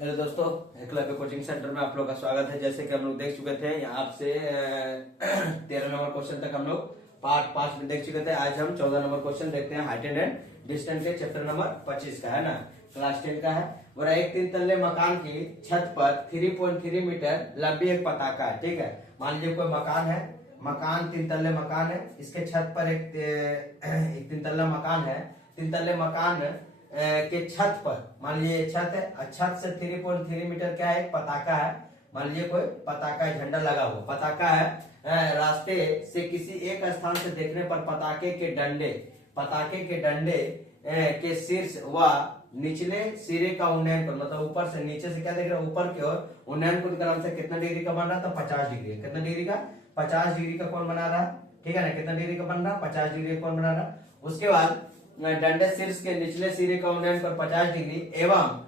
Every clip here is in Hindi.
हेलो दोस्तों, एकलव्य कोचिंग सेंटर में आप लोग का स्वागत है। जैसे कि हम लोग देख चुके थे यहाँ से 13 नंबर क्वेश्चन तक हम लोग पार्ट 5 में देख चुके थे। आज हम 14 नंबर क्वेश्चन देखते हैं। हाइट एंड डिस्टेंस के चैप्टर नंबर 25 का है ना, क्लास 10 का है। बोला एक 3 तल्ले मकान की छत पर 3.3 मीटर लंबी एक पताका है। ठीक है, मान लीजिए कोई मकान है, मकान 3 तल्ले मकान है, इसके छत पर एक 3 तल्ला मकान है। 3 तल्ले मकान के छत पर मान लीजिए छत है, छत से 3.3 मीटर क्या है, एक पताका है। मान लीजिए कोई पताका है, झंडा लगा हुआ पताका है। रास्ते से किसी एक स्थान से देखने पर पताके के डंडे के शीर्ष व निचले सिरे का उन्नयन कर, मतलब ऊपर से नीचे से क्या देख रहे हैं, ऊपर की ओर उन्नयन कोण क्रम से कितना डिग्री का बन रहा था, 50 डिग्री। कितना डिग्री का, 50 डिग्री का कोण बना रहा है। ठीक है ना, कितना डिग्री का बन रहा, 50 डिग्री का कोण बना रहा। उसके बाद डंडे शीर्ष के निचले सिरे का उन्नयन कर 50 डिग्री एवं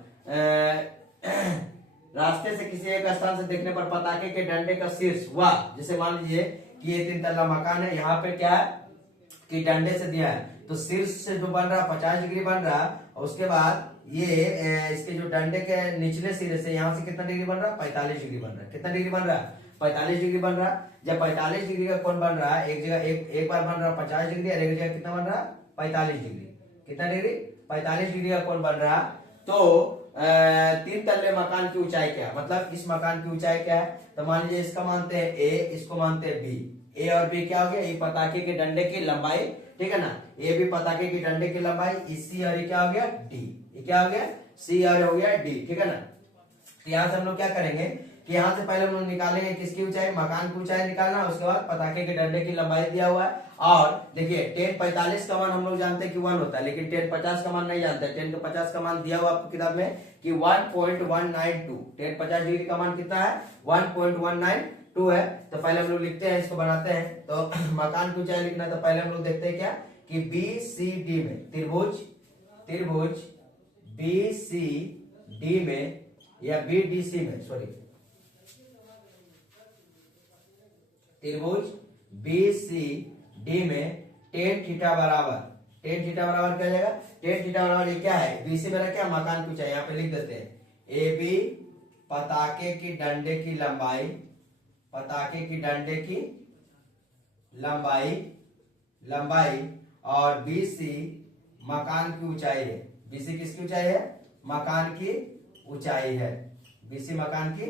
रास्ते से किसी एक स्थान से देखने पर पताके के डंडे का शीर्ष व, जैसे मान लीजिए कि ये 3 तल्ला मकान है, यहाँ पे क्या है कि डंडे से दिया है, तो शीर्ष से जो बन रहा 50 डिग्री बन रहा। और उसके बाद ये इसके जो डंडे के निचले सिरे से यहाँ से कितना डिग्री बन रहा, 45 डिग्री बन रहा है। कितना डिग्री बन रहा, 45 डिग्री बन रहा। जब 45 डिग्री का कोण बन रहा है, एक जगह एक बार बन रहा 50 डिग्री और एक जगह कितना बन रहा, 45 डिग्री। कितना डिग्री, 45 डिग्री का कोण बन रहा। तो 3 तल्ले मकान की ऊंचाई क्या है, मतलब इस मकान की ऊंचाई क्या है। तो मान लीजिए इसका मानते हैं ए, इसको मानते हैं बी। ए और बी क्या हो गया, ये पताके के डंडे की लंबाई। ठीक है ना, ए भी पताके के डंडे की लंबाई, सी और ये क्या हो गया, डी। ये क्या हो गया, सी और हो गया डी। ठीक है ना, तो यहाँ से हम लोग क्या करेंगे कि यहाँ से पहले हम लोग निकालेंगे किसकी ऊंचाई, मकान की ऊंचाई निकालना। उसके बाद पताके के डंडे की लंबाई दिया हुआ है। और देखिए 10 45 का मान हम लोग जानते हैं कि 1 होता है, लेकिन 10 50 का मान नहीं जानते। 10 का 50 का मान दिया हुआ आपको किताब में कि 1.192। 10 50 डिग्री का मान कितना है, 1.192 है। तो पहले हम लोग लिखते हैं, इसको बनाते हैं। तो मकान की ऊंचाई लिखना, तो पहले हम लोग देखते हैं क्या कि बी सी डी में त्रिभुज बी सी डी में या बी डी सी में, सॉरी, त्रिभुज बी सी डी में टेन थीटा बराबर क्या हो जाएगा, टेन थीटा बराबर ये क्या है, बीसी मेरा क्या, मकान की ऊंचाई। यहाँ पे लिख देते हैं ए बी पताके की डंडे की लंबाई और बीसी मकान की ऊंचाई है। बीसी किसकी ऊंचाई है, मकान की ऊंचाई है। बीसी मकान की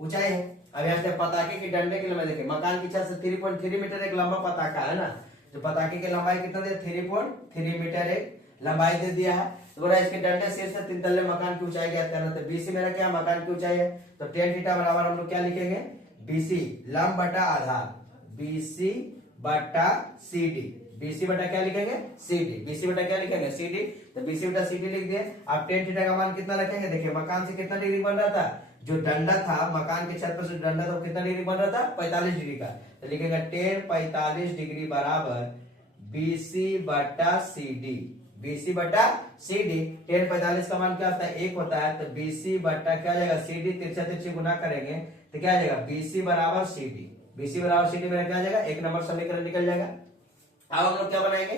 ऊंचाई है। अब यहाँ से पताके की डंडे की लंबाई देखिए, मकान की छत से 3.3 मीटर एक लंबा पताका है ना, तो पताके की लंबाई कितना दे, 3.3 मीटर एक लंबाई दे दिया है। तो बोला इसके डंडे शीर्ष से 3 तल्ले मकान की ऊंचाई ज्ञात करना। तो बीसी मेरा क्या, मकान की ऊंचाई है। तो टेन थीटा बराबर हम लोग क्या लिखेंगे, बीसी लंब बटा आधार, बीसी बटा सी डी। बीसी बटा क्या लिखेंगे, सी डी। बीसी बटा क्या लिखेंगे, सी डी। तो बीसी बटा सी डी लिख दिए। अब टेन थीटा का मान कितना रखेंगे, देखिए मकान से कितना डिग्री बन रहा था, जो डंडा था मकान के छत पर से डंडा था, कितना डिग्री बन रहा था, 45 डिग्री का। तो लिखेंगे टेन 45 डिग्री बराबर बीसी बटा सी डी। बीसी बटा सी डी। टेन 45 का मान क्या होता है, 1 होता है। तो बीसी बटा क्या जाएगा, सी डी, तिरछा तिरछी गुना करेंगे तो क्या जाएगा, बीसी बराबर सी डी। बीसी बराबर सी डी मेरा क्या जाएगा, 1 नंबर समीकरण निकल जाएगा। अब हम लोग क्या बनाएंगे,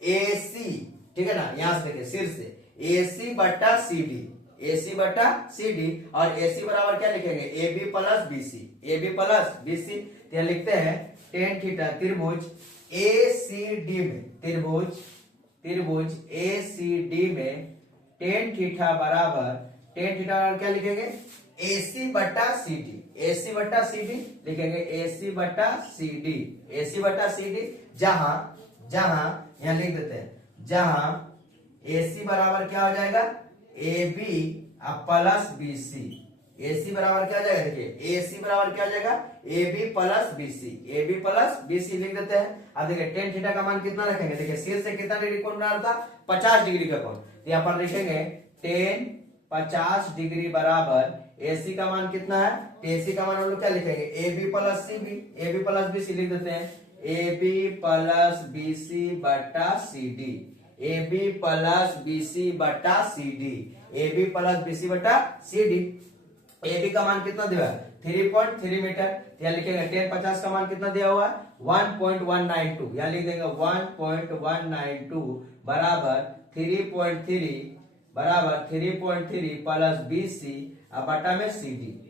एसी। ठीक है ना, यहां से देखिए शीर्ष से एसी बटा सी डी, एसी बटा सी डी। और एसी बराबर क्या लिखेंगे, A B plus BC, A B plus BC. यहाँ लिखते हैं टेन थीटा त्रिभुज ए सी डी में, त्रिभुज ए सी डी में टेन थीटा बराबर क्या लिखेंगे, एसी बटा सी डी। एसी बटा सी डी लिखेंगे, एसी बटा सी डी, एसी बटा सी डी। जहां यहां लिख देते हैं, जहां एसी बराबर क्या हो जाएगा, A B plus B C. AC बराबर क्या हो जाएगा, देखिए एसी बराबर क्या हो जाएगा, A B plus B C, A B plus B C लिख देते हैं। अब देखिए टेन थीटा का मान कितना रखेंगे, देखिए शीर्ष से कितना डिग्री कोण बना था, 50 डिग्री का कोण। तो यहाँ पर लिखेंगे टेन 50 डिग्री बराबर एसी का मान कितना है, एसी का मान हम लोग क्या लिखेंगे, A B plus C B, A B plus B C लिख देते हैं, A B plus B C बटा C D, A B plus B C बटा C D, A B plus B C बटा सी डी। ए बी का मान कितना दिया है, 3.3 मीटर। यहाँ लिखेंगे 10 50 का मान कितना दिया हुआ है, 1.192। यहाँ लिख देंगे 1.192 बराबर 3.3 प्लस बी सी अब बटा में सी डी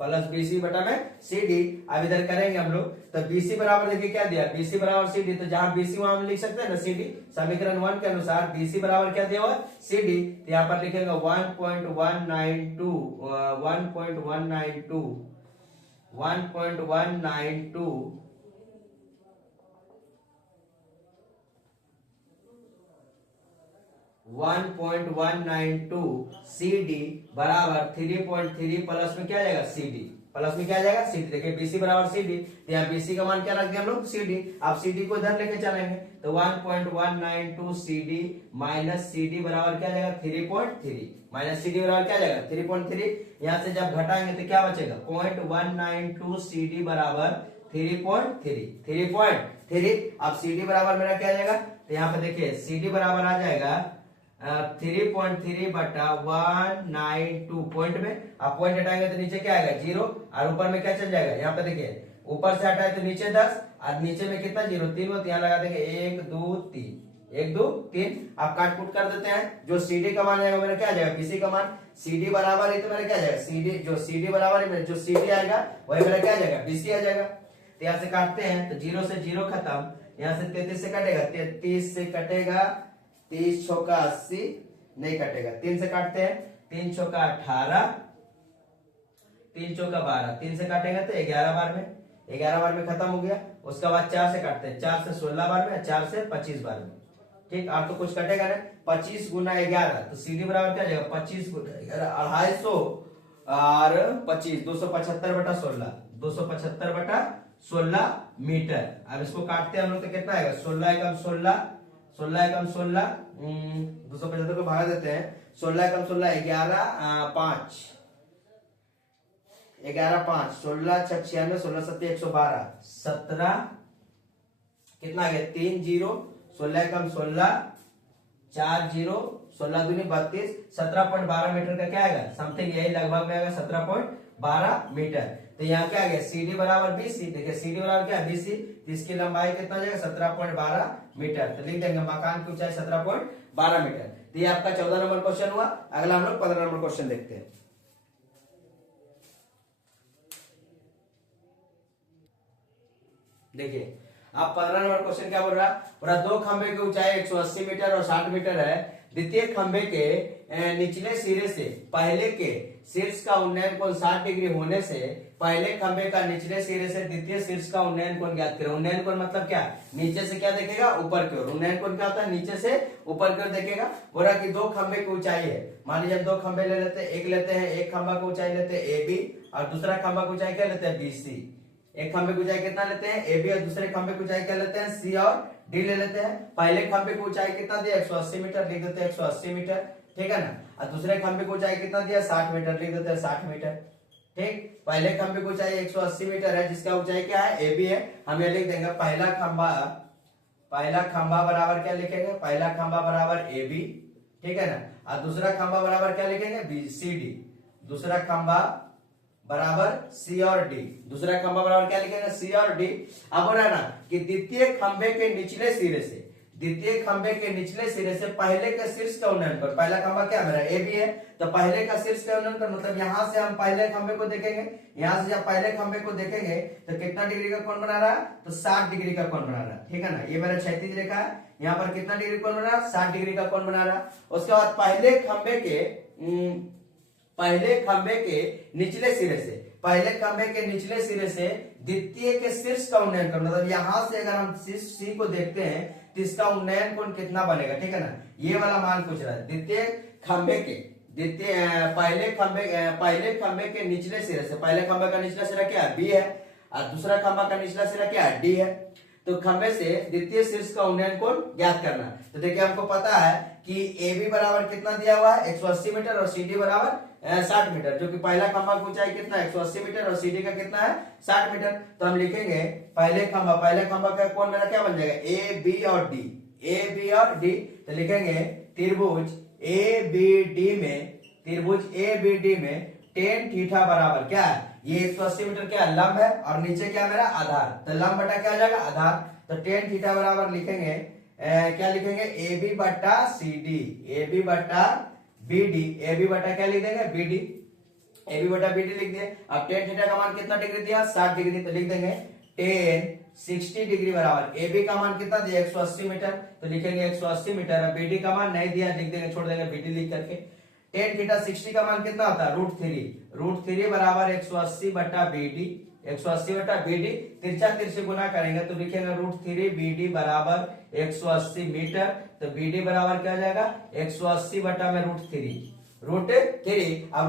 प्लस बीसी बटा में सी डी। अब इधर करेंगे हम लोग तो बीसी बराबर देखिए क्या दिया, बीसी बराबर सी डी, तो जहां बीसी वहां हम लिख सकते हैं ना सी डी। समीकरण 1 के अनुसार बीसी बराबर क्या दिया हुआ सी डी, तो यहाँ पर लिखेंगे 1.192 1.192 1.192 सी डी बराबर 3.3 प्लस में क्या आ जाएगा सी डी, प्लस में क्या आ जाएगा सी डी। देखिए बीसी बराबर सी डी, तो यहाँ बीसी का मान क्या रख दिया हम लोग सी डी। अब सी डी को इधर लेके चलेंगे तो 1.192 C D minus C D बराबर क्या आ जाएगा 3.3, माइनस सी डी बराबर क्या आ जाएगा 3.3। यहाँ से जब घटाएंगे तो क्या बचेगा 0.192 सी डी बराबर 3.3। अब सी डी बराबर मेरा क्या आ जाएगा, तो यहाँ पे देखिए सी डी बराबर आ जाएगा 3.3 बटा 192 पॉइंट में। आप पॉइंट हटाएंगे तो नीचे क्या आएगा 0 और ऊपर में क्या चल जाएगा, यहाँ पे देखिए ऊपर से हटाए तो नीचे 10 और नीचे में कितना 0 3 होते, यहाँ लगा देंगे 1 2 3 1 2 3। आप काट कुट कर देते हैं, जो सीडी का मान आएगा मेरा क्या आ जाएगा बीसी का मान, सीडी बराबर है तो मेरा क्या आ जाएगा सीडी, जो सीडी बराबर है जो सीडी आएगा वही मेरा क्या आ जाएगा बीसी आ जाएगा। तो यहाँ से काटते हैं तो 0 से 0 खत्म, यहाँ से 33 से कटेगा 33 से कटेगा 30 चौका 80 नहीं कटेगा, 3 से काटते हैं 3 चौका 18 3 चौका 12, 3 से काटेंगे तो 11 बार में, 11 बार में खत्म हो गया। उसके बाद 4 से काटते हैं, 4 से 16 बार में, 4 से 25 बार में। ठीक, आप तो कुछ कटेगा ना 25 गुना 11, तो सीडी बराबर क्या जाएगा 25 गुना 11 250 और 25 275 बटा 16 275 बटा 16 मीटर। अब इसको काटते हैं हम लोग तो कितना आएगा 16 एकम 16 16 एकम 16 275 को भागा देते हैं, 16 एकम 16 11 5 11 5 16 6 96 16 7 112 17 कितना आ गया 3 0 16 एकम 16 4 0 16 दूनी 32 17.12 मीटर का क्या आएगा समथिंग यही लगभग में आएगा 17.12 मीटर। तो यहाँ क्या आ गया सीडी बराबर बीसी, देखिए सीडी बराबर क्या है बीसी, तो इसकी लंबाई कितना जाएगा 17.12 मीटर। तो लिख देंगे मकान की ऊंचाई 17.12 मीटर। तो ये आपका 14 नंबर क्वेश्चन हुआ। अगला हम लोग 15 नंबर क्वेश्चन देखते हैं। देखिए आप 15 नंबर क्वेश्चन क्या बोल रहा है, पूरा दो खंबे की ऊंचाई 180 मीटर और 60 मीटर है। द्वितीय खंबे के निचले सिरे से पहले के शीर्ष का उन्नयन कोण 60 डिग्री होने से पहले खंबे का निचले सिरे से द्वितीय शीर्ष का उन्नयन कोण ज्ञात करें। उन्नयन कोण मतलब क्या, नीचे से क्या देखेगा ऊपर की ओर। उन्नयन कोण क्या होता है नीचे से ऊपर की ओर देखेगा। बोला कि दो खंबे की ऊंचाई है, मान लीजिए हम दो खंबे ले लेते हैं, एक लेते हैं एक खंबा की ऊंचाई लेते हैं ए बी और दूसरा खंबा की ऊंचाई क्या लेते हैं बी सी। एक खंबे की ऊंचाई कितना लेते हैं ए बी और दूसरे खंबे की ऊंचाई क्या लेते हैं सी और डी ले लेते हैं। पहले खंबे की ऊंचाई कितना दिया 180 मीटर, लिख देते हैं 180 मीटर, ठीक है ना। और दूसरे खंबे की ऊंचाई कितना दिया 60 मीटर, लिख देते हैं 60 मीटर। ठीक, पहले खंबे की ऊंचाई 180 मीटर है जिसका ऊंचाई क्या है ए बी है, हम ये लिख देंगे पहला खंबा बराबर क्या लिखेंगे, पहला खंबा बराबर ए बी, ठीक है ना। और दूसरा खंबा बराबर क्या लिखेंगे बी सी डी, दूसरा खंबा बराबर सी और डी, दूसरा खंबा बराबर क्या लिखेंगे सी और डी। अब हो रहा है ना कि द्वितीय खंबे के निचले सिरे से, द्वितीय खंबे के निचले सिरे से पहले का शीर्ष का उन्नयन कर। पहला खंबा क्या मेरा ए बी है, तो पहले का शीर्ष का उन्नयन कर मतलब यहाँ से हम पहले खंबे को देखेंगे, यहाँ से जब पहले खंबे को देखेंगे तो कितना डिग्री का कोण बना रहा है, तो 60 डिग्री का कोण बना रहा है, ठीक है ना। ये मेरा क्षैतिज रेखा है, यहाँ पर कितना डिग्री कोण बना रहा है 60 डिग्री का कोण बना रहा है। उसके बाद पहले खंबे के निचले सिरे से, पहले खंबे के निचले सिरे से द्वितीय के शीर्ष का उन्नयन कर, मतलब यहां से अगर हम शीर्ष सी को देखते हैं तो इसका उन्नयन कोण कितना बनेगा, ठीक है ना। ये वाला मान पूछ रहा है द्वितीय खंबे के पहले खंबे के निचले सिरे से, पहले खंबे का निचला सिरा क्या है बी है और दूसरा खंबा का निचला सिरा क्या है डी है। तो खंबे से द्वितीय शीर्ष का उन्नयन कोण ज्ञात करना। तो देखिए हमको पता है कि ए बी बराबर कितना दिया हुआ है 180 मीटर और सी डी बराबर 60 मीटर, जो कि पहला खंबा की ऊंचाई कितना है 180 मीटर और सी डी का कितना है 60 मीटर। तो हम लिखेंगे पहले खंबा का कोण मेरा क्या बन जाएगा ए बी और डी, ए बी और डी। तो लिखेंगे त्रिभुज ए बी डी में टेन थीटा बराबर क्या है, ये 180 मीटर क्या लंब है और नीचे क्या मेरा आधार, तो लंब बटा क्या आ जाएगा आधार। तो टेन थीटा बराबर लिखेंगे क्या लिखेंगे ए बी बटा सी डी, ए बी बटा बी डी, ए बी बटा क्या लिख देंगे बी डी। ए बी बटा बी डी लिख दिए। अब टेन थीटा का मान कितना डिग्री दिया, 60 डिग्री, तो लिख देंगे टेन 60 डिग्री बराबर ए बी का मान कितना दिया, 180 मीटर, तो लिखेंगे 180 मीटर। अब बी डी का मान नहीं दिया, लिख देंगे, छोड़ देंगे बी डी लिख करके। टेन थीटा 60 का मान कितना होता है, √3 बराबर 180 बटा बी डी, 180 बटा बी डी, तिरछा तिरछे गुना करेंगे तो लिखेंगे √3 बी डी बराबर 180 मीटर, तो बी डी बराबर क्या हो जाएगा, 180 बटा में √3। अब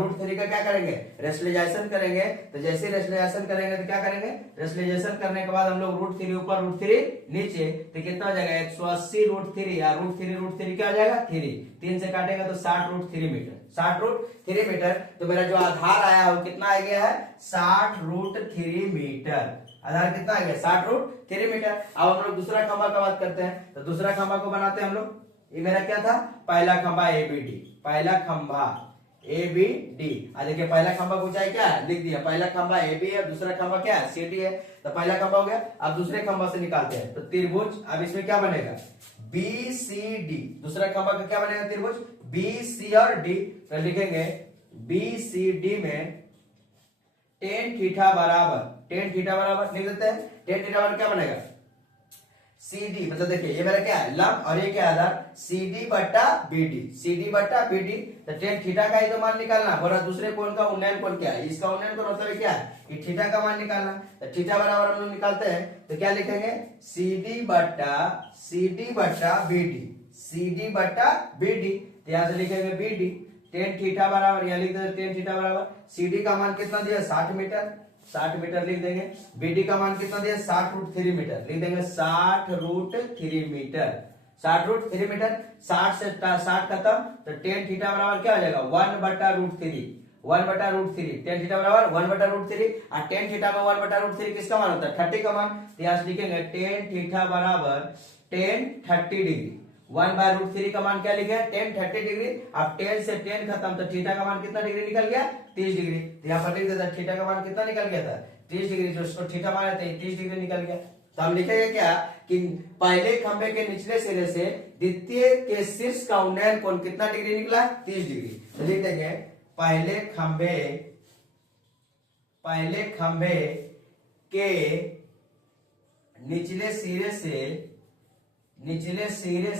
√3 का क्या करेंगे, रेशनलाइजेशन करेंगे, तो जैसे रेशनलाइजेशन करेंगे तो क्या करेंगे, रेशनलाइजेशन करने के बाद हम लोग √3 ऊपर √3 नीचे, तो कितना हो जाएगा 180 √3, या √3 क्या हो जाएगा 3, 3 से काटेंगे तो 60 √3 मीटर, 60 √3 मीटर। तो मेरा जो आधार आया है वो कितना आ गया है, 60 √3 मीटर। आधार कितना आ गया, 60 √3 मीटर। अब हम लोग दूसरा खंभा का बात करते हैं, तो दूसरा खंभा को बनाते हैं हम लोग। ये मेरा क्या था, पहला खंभा एबीडी, पहला खंभा एबीडी। देखिए पहला खंभा की ऊंचाई क्या है, लिख दिया, पहला खंभा एबी है, दूसरा खंभा क्या है, सीडी है। तो पहला खंभा हो गया। अब दूसरे खंभा से निकालते हैं, तो त्रिभुज, अब इसमें क्या बनेगा, बीसीडी। दूसरा खंभा का क्या बनेगा, त्रिभुज बीसी और डी, तो लिखेंगे बीसीडी में टेन थीटा बराबर लिख देते हैं, टेन थीटा बराबर क्या बनेगा, CD, मतलब देखिए ये मेरा क्या है, लंब, और ये क्या है आधार, CD बटा BD, CD बटा BD। तो टेन थीटा का ही तो मान निकालना, बोला दूसरे कोण का उन्नयन कोण क्या है, इसका उन्नयन कोण मतलब क्या है कि थीटा का मान निकालना। तो थीटा बराबर हम लोग निकालते हैं, तो क्या लिखेंगे, CD बटा BD, CD बटा BD, तो यहाँ से लिखेंगे BD। टेन थीटा बराबर, यहाँ लिख देंगे टेन थीटा बराबर, CD का मान कितना दिया, 60 मीटर, 60 मीटर लिख देंगे। BD का मान कितना दिया, 60 √3 मीटर, लिख देंगे 60 √3 मीटर, 60 √3 मीटर। 60 से 60 खत्म, तो टेन थीटा बराबर क्या हो जाएगा, 1 बटा √3, 1 बटा √3, टेन थीटा बराबर 1 बटा √3। और टेन थीटा में 1 बटा √3 किसका मान होता है, 30 का मान, तो यहाँ से लिखेंगे टेन थीटा बराबर टेन 30 डिग्री। 1 बाय √3 का मान क्या लिखे, टेन 30 डिग्री। अब 10 से 10 खत्म, तो थीटा का मान कितना डिग्री निकल गया, 30 डिग्री। तो यहाँ पर लिख देता थीटा का मान कितना निकल गया था, 30 डिग्री, जो उसको थीटा माना था 30 डिग्री निकल गया। तो हम लिखेंगे क्या कि पहले खंबे के निचले सिरे से द्वितीय के शीर्ष का उन्नयन कोण कितना डिग्री निकला, 30 डिग्री। तो लिख देंगे पहले खंबे के निचले सिरे से द्वितीय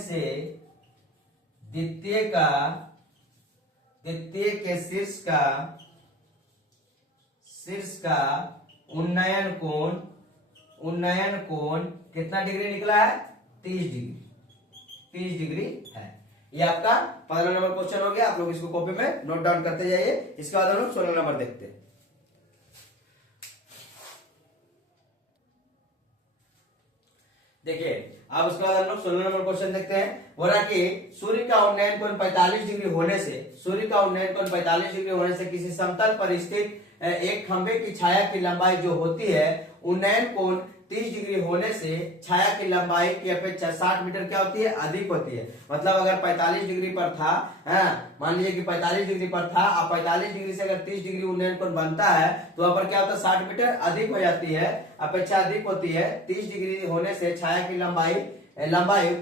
के शीर्ष का उन्नयन कोण कितना डिग्री निकला है, 30 डिग्री है। ये आपका 15 नंबर क्वेश्चन हो गया। आप लोग इसको कॉपी में नोट डाउन करते जाइए। इसके बाद हम लोग 16 नंबर देखते हैं। देखिए अब उसके बाद हम लोग 16 नंबर क्वेश्चन देखते हैं। बोला कि सूर्य का उन्नयन कोण 45 डिग्री होने से किसी समतल पर स्थित एक खंबे की छाया की लंबाई जो होती है, उन्नयन कोण 30 डिग्री होने से छाया की लंबाई की अपेक्षा 60 मीटर क्या होती है, अधिक होती है। मतलब अगर 45 डिग्री पर था, मान लीजिए कि 45 डिग्री पर था, अब 45 डिग्री से अगर 30 डिग्री उन्नयन कोण बनता है तो वहां पर क्या होता है, 60 मीटर अधिक हो जाती है, अपेक्षा अधिक होती है। 30 डिग्री होने से छाया की लंबाई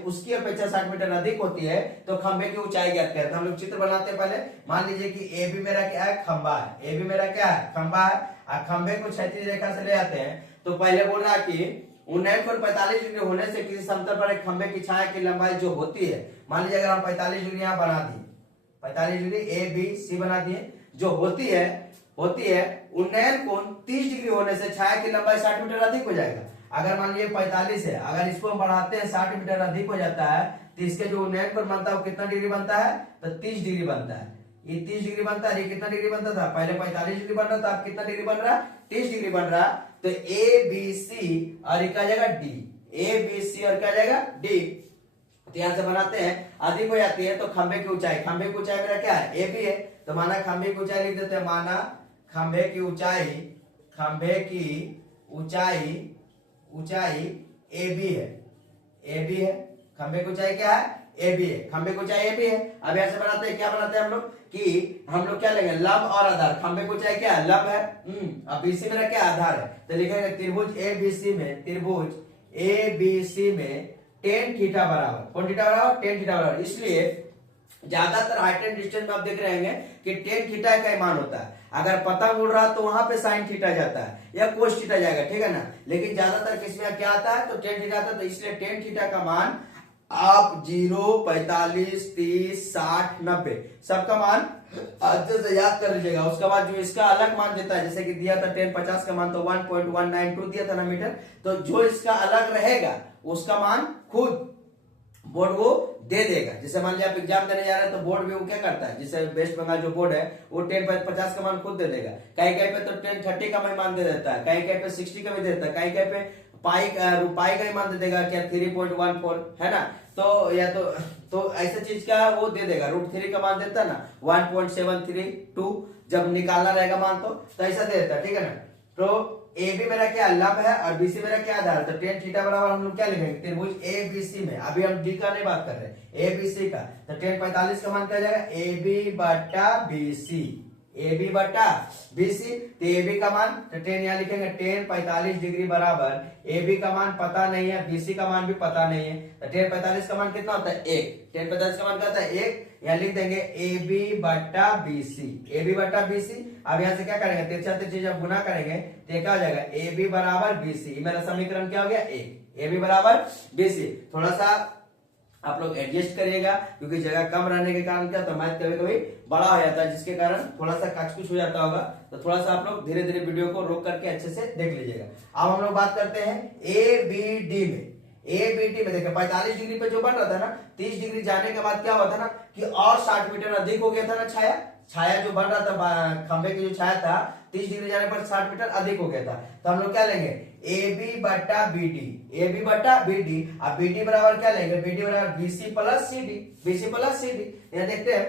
उसकी अपेक्षा 60 मीटर अधिक होती है, तो खंबे की ऊंचाई ज्ञात करते हैं। हम लोग चित्र बनाते हैं। पहले मान लीजिए कि ए बी मेरा क्या है, खंबा है, ए बी मेरा क्या है, खंबा है, और खंबे को क्षैतिज रेखा से ले आते हैं। तो पहले बोल रहा कि उन्नयन कोण 45 डिग्री होने से किसी समतल पर एक खंबे की छाया की लंबाई जो होती है, मान लीजिए अगर हम 45 डिग्री यहाँ बना दिए, 45 डिग्री ए बी सी बना दिए, जो होती है उन्नयन कोण 30 डिग्री होने से छाया की लंबाई 60 मीटर अधिक हो जाएगा। अगर मान लीजिए 45 है, अगर इसको हम बढ़ाते हैं 60 मीटर अधिक हो जाता है, तो इसके जो उन्नयन कोण बनता है वो कितना डिग्री बनता है, तो 30 डिग्री बनता है। ये 30 डिग्री बनता है, ये कितना डिग्री बनता था, पहले 45 डिग्री बन रहा था, अब कितना डिग्री बन रहा, 30 डिग्री बन रहा। तो ए बी सी और क्या जाएगा डी, ए बी सी और क्या जाएगा डी। तो यहां से बनाते हैं, अधिक हो जाती है तो खंबे की ऊंचाई मेरा क्या है, ए बी है, तो माना खंबे की ऊंचाई लिख देते हैं, माना खंबे की ऊंचाई ए बी है, खंबे की ऊंचाई क्या है, ए बी है, खंबे की ऊंचाई ए बी है। अब ऐसे बनाते हैं, क्या बनाते हैं हम लोग कि हम लोग क्या लेंगे, लंब और आधार। खंबे की ऊंचाई क्या है, लंब है, अब बीसी मेरा क्या आधार है, तो लिखेंगे त्रिभुज ए बी सी में टेन थीटा बराबर, कौन थीटा बराबर, टेन थीटा बराबर। इसलिए ज्यादातर हाइट एंड डिस्टेंस में आप देख रहे हैं कि टेन थीटा का मान होता है। अगर पतंग उड़ रहा तो वहां पे साइन थीटा जाता है या कोस थीटा जाएगा, ठीक है ना। लेकिन ज्यादातर किसमें क्या आता है, तो टेन थीटा आता है। तो इसलिए टेन थीटा का मान आप 0, 45, 30, 60, 90 सबका मान अच्छे से याद कर लीजिएगा। उसके बाद जो इसका अलग मान देता है, जैसे कि दिया था 1050 का मान तो 1.192 दिया था ना मीटर, तो जो इसका अलग रहेगा उसका मान खुद बोर्ड वो दे देगा। जैसे मान लिया आप एग्जाम देने जा रहे हैं तो बोर्ड भी वो क्या करता है, जैसे वेस्ट बंगाल जो बोर्ड है वो 1050 का मान खुद दे देगा। कहीं कहीं पे तो 1030 का भी मान दे देता है, कहीं कहीं पे 60 का भी देता है, कहीं कहीं पे पाई का ही मान दे देगा, क्या 3.14 है ना। तो या तो ऐसा चीज का वो दे देगा, √3 का मान देता है ना 1.732 जब निकालना रहेगा मान तो ऐसा दे देता है, ठीक है ना। तो ए बी मेरा क्या लब है और बीसी मेरा क्या आधार है, तो टेन थीटा बराबर हम लोग क्या लिखेंगे, त्रिभुज ए बी सी में। अभी हम डी का नहीं बात कर रहे, ए बी सी का। तो 1045 का मान क्या जाएगा, ए बी बटा बी सी, ए बी बटा बी सी। तो ए बी का मान तो 10 यहाँ लिखेंगे, 1045 डिग्री बराबर ए बी का मान पता नहीं है, बी सी का मान भी पता नहीं है। तो 1045 का मान कितना होता है, 1। 1045 का मान क्या होता है, 1। यहाँ लिख देंगे ए बी बटा बी सी, ए बी बटा बी सी। अब यहाँ से क्या करेंगे, तिरछा तिरछी जब गुना करेंगे तो क्या हो जाएगा, ए बी बराबर बी सी। मेरा समीकरण क्या हो गया, ए बी बराबर बी सी। थोड़ा सा आप लोग एडजस्ट करिएगा क्योंकि जगह कम रहने के कारण क्या तो मैथ कभी कभी बड़ा हो जाता है, जिसके कारण थोड़ा सा कचकुच हो जाता होगा। तो थोड़ा सा आप लोग धीरे धीरे वीडियो को रोक करके अच्छे से देख लीजिएगा। अब हम लोग बात करते हैं ए बी डी में। ए बी डी में देखिए 45 डिग्री पे जो बन रहा था ना, 30 डिग्री जाने के बाद क्या हुआ था ना कि और 60 मीटर अधिक हो गया था ना छाया जो बन रहा था खंबे की जो छाया था 30 डिग्री जाने पर 60 मीटर अधिक हो गया था। तो हम लोग क्या लेंगे, ए बी बटा बी डी, ए बी बटा बी डी। अब बी डी बराबर क्या लेंगे, बी डी बराबर B C plus C D, B C plus C D. यहाँ देखते हैं,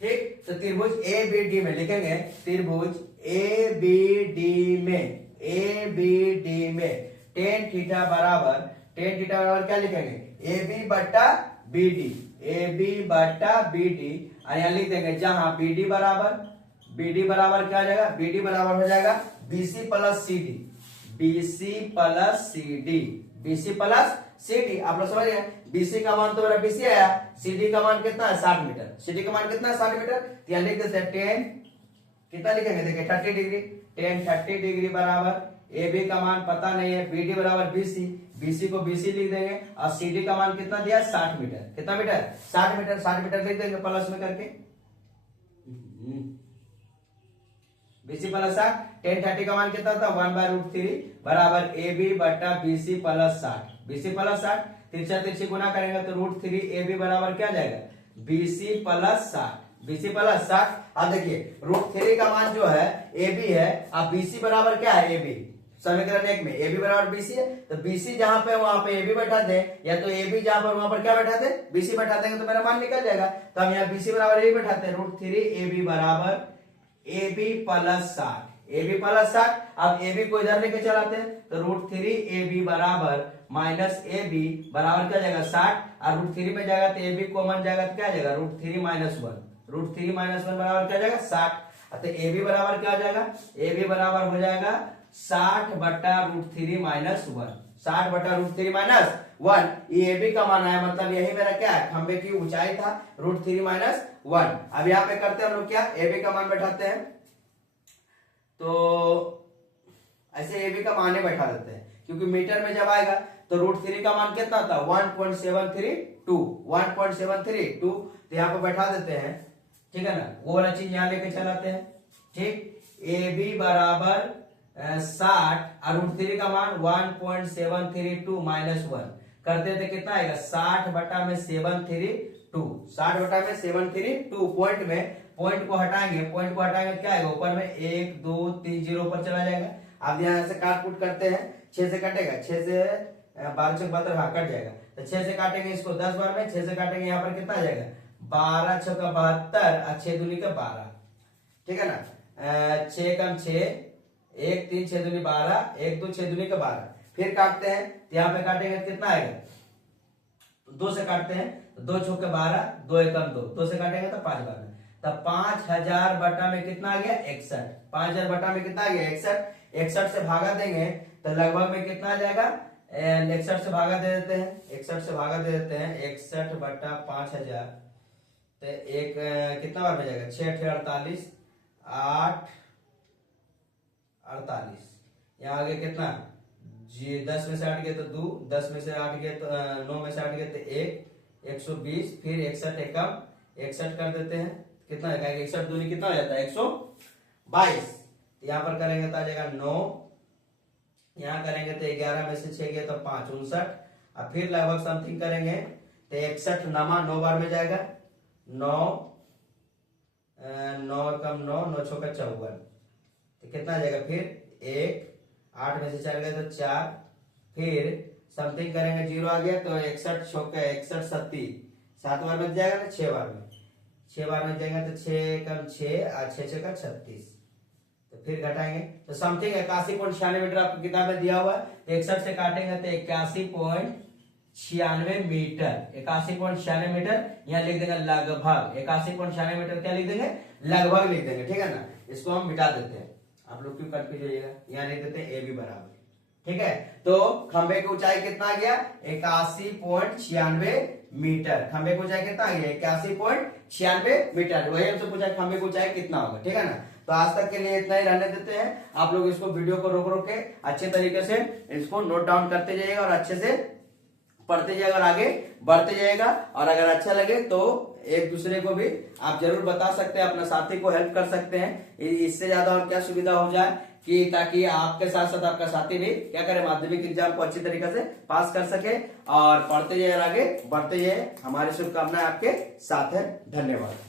ठीक। तो त्रिभुज ए बी डी में लिखेंगे, त्रिभुज ए बी डी में, ए बी डी में टेन थीटा बराबर क्या लिखेंगे, ए बी बटा बी डी, ए बी बटा बी डी। और यहाँ लिख देंगे जहां बी डी बराबर क्या हो जाएगा, बी डी बराबर हो जाएगा B C plus C D, B C plus C D, B C plus C D. आप लोग समझ गए, बीसी का मान तो मेरा बीसी आया, सीडी का मान कितना है 60 मीटर, सीडी का मान कितना है 60 मीटर। तो यहाँ लिख देते हैं 10 कितना लिखेंगे, देखिए 30 डिग्री, 1030 डिग्री बराबर ए बी का मान पता नहीं है, बी डी बराबर बीसी, बीसी को बीसी लिख देंगे और सीडी का मान कितना दिया 60 मीटर, कितना मीटर 60 मीटर, 60 मीटर लिख देंगे प्लस में करके, बीसी प्लस 60। 1030 का मान कितना था 1/√3 बराबर ए बी बटा बीसी प्लस 60, बीसी प्लस 60। तिरछा तिरछी गुना करेंगे तो √3 ए बी बराबर क्या जाएगा, बीसी प्लस 60, बीसी प्लस 60। अब देखिए √3 का मान जो है ए बी है, अब बीसी बराबर क्या है ए बी, समीकरण 1 में ए बी बराबर बीसी है। तो बीसी जहां पे वहां पे ए बी बैठा दे, या तो ए बी जहां पर वहां पर क्या बैठा दे, बीसी बैठा देंगे तो मेरा मान निकल जाएगा। तो हम यहाँ बीसी बराबर ए बी बैठाते हैं, √3 ए बी बराबर A B plus 60, A B plus 60। अब ए बी को इधर लेके चलाते हैं तो √3 ए बी बराबर माइनस ए बी बराबर क्या जाएगा 60, और √3 में जाएगा तो ए बी कॉमन जाएगा तो क्या जाएगा √3 माइनस 1, √3 माइनस 1 बराबर क्या जाएगा 60। तो ए बी बराबर क्या हो जाएगा, ए बी बराबर हो जाएगा 60 बटा √3 माइनस 1, 60 बटा √3 माइनस 1। ये ए बी का मान आया, मतलब यही मेरा क्या है, खंबे की ऊंचाई था √3 माइनस 1। अब यहाँ पे करते हैं हम लोग क्या, ए बी का मान बैठाते हैं, तो ऐसे ए बी का मान ही बैठा देते हैं क्योंकि मीटर में जब आएगा तो √3 का मान कितना था 1.732, 1.732। तो यहाँ पे बैठा देते हैं, ठीक है ना, वो वाला चीज यहाँ लेके चलाते हैं, ठीक। ए बी बराबर 60 और √3 का मान 1.732 माइनस 1 करते थे कितना आएगा 60 बटा में 732, 60 बटा में 732। पॉइंट को हटाएंगे, क्या आएगा ऊपर में 1 2 3 0 ऊपर चला जाएगा। अब यहाँ से काट कूट करते हैं, 6 से कटेगा, 6 से 12 6 72 हाँ कट जाएगा। तो 6 से काटेंगे इसको 10 बार में, 6 से काटेंगे यहाँ पर कितना आ जाएगा 12 6 का 72 और 6 दूनी का 12, ठीक है ना। 6 कम 6 1 3 6 दूनी 12, 1 2 6 दूनी का 12। फिर काटते हैं तो यहाँ पे काटेंगे कितना आएगा, 2 से काटते हैं तो 2 6 के 12, 2 1 2, 2 से काटेंगे तो 5 12। तब 5000 बटा में कितना आ गया 61, 5000 बटा में कितना आ गया 61, 61 से भागा देंगे तो लगभग में कितना आ जाएगा 61 से भागा दे देते हैं, 61 से भागा दे देते हैं, 61 बटा 5000, तो एक कितना बार में जाएगा, 6 48, 8 48, यहाँ आगे कितना जी, 10 में से 8 गए तो 2, 10 में से 8 गए तो 9 में से 8 गए तो 1, 120, फिर 61 एकम 61 कर देते हैं, कितना है 61 दूनी कितना हो जाता है 122, यहाँ पर करेंगे तो आ जाएगा 9, यहाँ करेंगे तो 11 में से 6 गए तो 5 59, और फिर लगभग समथिंग करेंगे तो 61 नमा 9 बार में जाएगा, 9 9 कम 9 9 छक्का 54, तो कितना आ जाएगा फिर 1, 8 में से 4 गए तो 4, फिर समथिंग करेंगे 0 आ गया तो 61 छक्का 61 37, 7 बार में जाएगा ना 6 बार में, 6 बार में जाएगा तो 6 कम 6 और 6 छक्का 36, तो फिर घटाएंगे तो समथिंग 81.96 मीटर आपको किताब में दिया हुआ है, तो 61 से काटेंगे तो 81.96 मीटर, 81.96 मीटर, यहाँ लिख देंगे लगभग 81.96 मीटर, क्या लिख देंगे लगभग लिख देंगे, ठीक है ना, इसको हम मिटा देते हैं, आप लोग क्यों कंफ्यूज होइएगा, यहाँ लिख देते हैं ए बी बराबर, ठीक है। तो खंबे की ऊंचाई कितना आ गया 81.96 मीटर, खंबे की ऊंचाई कितना आ गया 81.96 मीटर, वही हमसे पूछा खंबे की ऊंचाई कितना होगा, ठीक है ना। तो आज तक के लिए इतना ही रहने देते हैं, आप लोग इसको वीडियो को रोक रोक के अच्छे तरीके से इसको नोट डाउन करते जाइएगा और अच्छे से पढ़ते जाइएगा और आगे बढ़ते जाइएगा, और अगर अच्छा लगे तो एक दूसरे को भी आप जरूर बता सकते हैं, अपना साथी को हेल्प कर सकते हैं, इससे ज्यादा और क्या सुविधा हो जाए कि ताकि आपके साथ साथ आपका साथी भी क्या करे माध्यमिक एग्जाम को अच्छी तरीके से पास कर सके, और पढ़ते जाइए और आगे बढ़ते जाइए, हमारी शुभकामनाएं आपके साथ है, धन्यवाद।